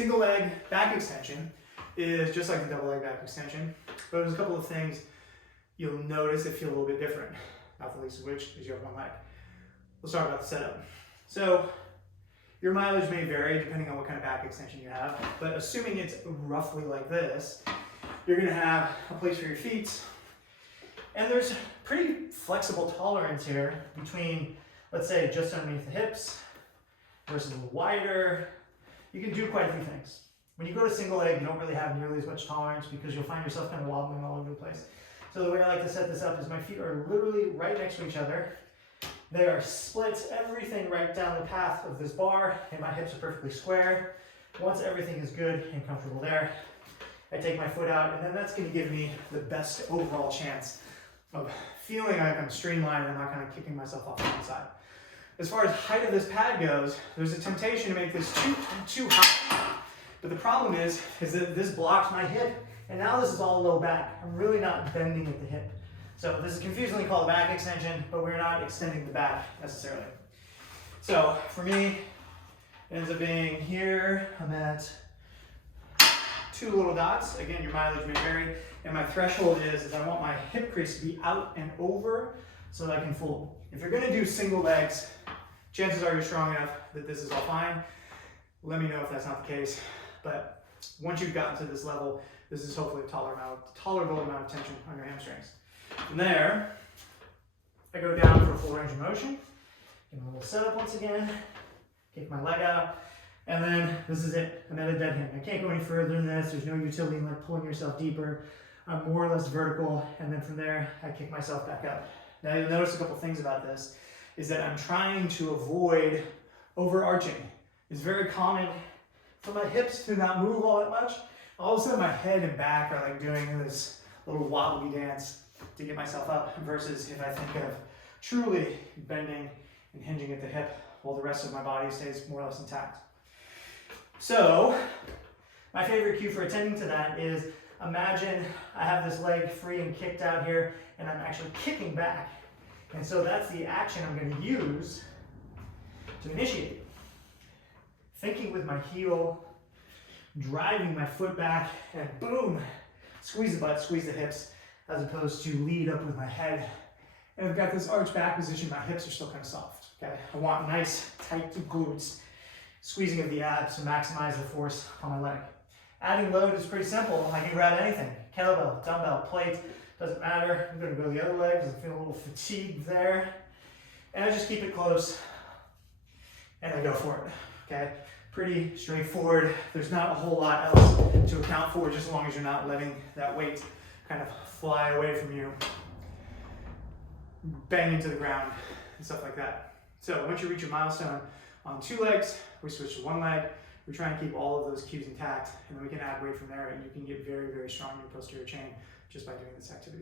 single leg back extension is just like the double leg back extension, but there's a couple of things you'll notice that feel a little bit different, not the least of which is you have one leg. Let's talk about the setup. So your mileage may vary depending on what kind of back extension you have, but assuming it's roughly like this, you're gonna have a place for your feet, and there's pretty flexible tolerance here between, let's say, just underneath the hips versus a little wider. You can do quite a few things. When you go to single leg, you don't really have nearly as much tolerance because you'll find yourself kind of wobbling all over the place. So the way I like to set this up is my feet are literally right next to each other. They are split, everything right down the path of this bar, and my hips are perfectly square. Once everything is good and comfortable there, I take my foot out, and then that's going to give me the best overall chance of feeling like I'm streamlined and not kind of kicking myself off to one side. As far as height of this pad goes, there's a temptation to make this too high. But the problem is that this blocks my hip, and now this is all low back. I'm really not bending at the hip. So this is confusingly called a back extension, but we're not extending the back necessarily. So for me, it ends up being here, I'm at 2 little dots. Again, your mileage may vary. And my threshold is I want my hip crease to be out and over so that I can fold. If you're gonna do single legs, chances are you're strong enough that this is all fine. Let me know if that's not the case. But once you've gotten to this level, this is hopefully a tolerable amount of tension on your hamstrings. From there, I go down for a full range of motion. Give a little setup once again. Kick my leg out. And then this is it. I'm at a dead hand. I can't go any further than this. There's no utility in like pulling yourself deeper. I'm more or less vertical. And then from there, I kick myself back up. Now you'll notice a couple things about this is that I'm trying to avoid overarching. It's very common for my hips to not move all that much. All of a sudden my head and back are like doing this little wobbly dance to get myself up versus if I think of truly bending and hinging at the hip while the rest of my body stays more or less intact. So my favorite cue for attending to that is imagine I have this leg free and kicked out here and I'm actually kicking back. And so that's the action I'm going to use to initiate it. Thinking with my heel, driving my foot back, and boom, squeeze the butt, squeeze the hips, as opposed to lead up with my head. And I've got this arch back position, my hips are still kind of soft, okay? I want nice, tight glutes, squeezing of the abs to maximize the force on my leg. Adding load is pretty simple. I can grab anything, kettlebell, dumbbell, plate, doesn't matter. I'm gonna go the other leg because I feel a little fatigued there. And I just keep it close, and I go for it, okay? Pretty straightforward. There's not a whole lot else to account for, just as long as you're not letting that weight kind of fly away from you, bang into the ground and stuff like that. So once you reach your milestone on 2 legs, we switch to 1 leg. We try and keep all of those cues intact, and then we can add weight from there, and you can get very, very strong in your posterior chain just by doing this activity.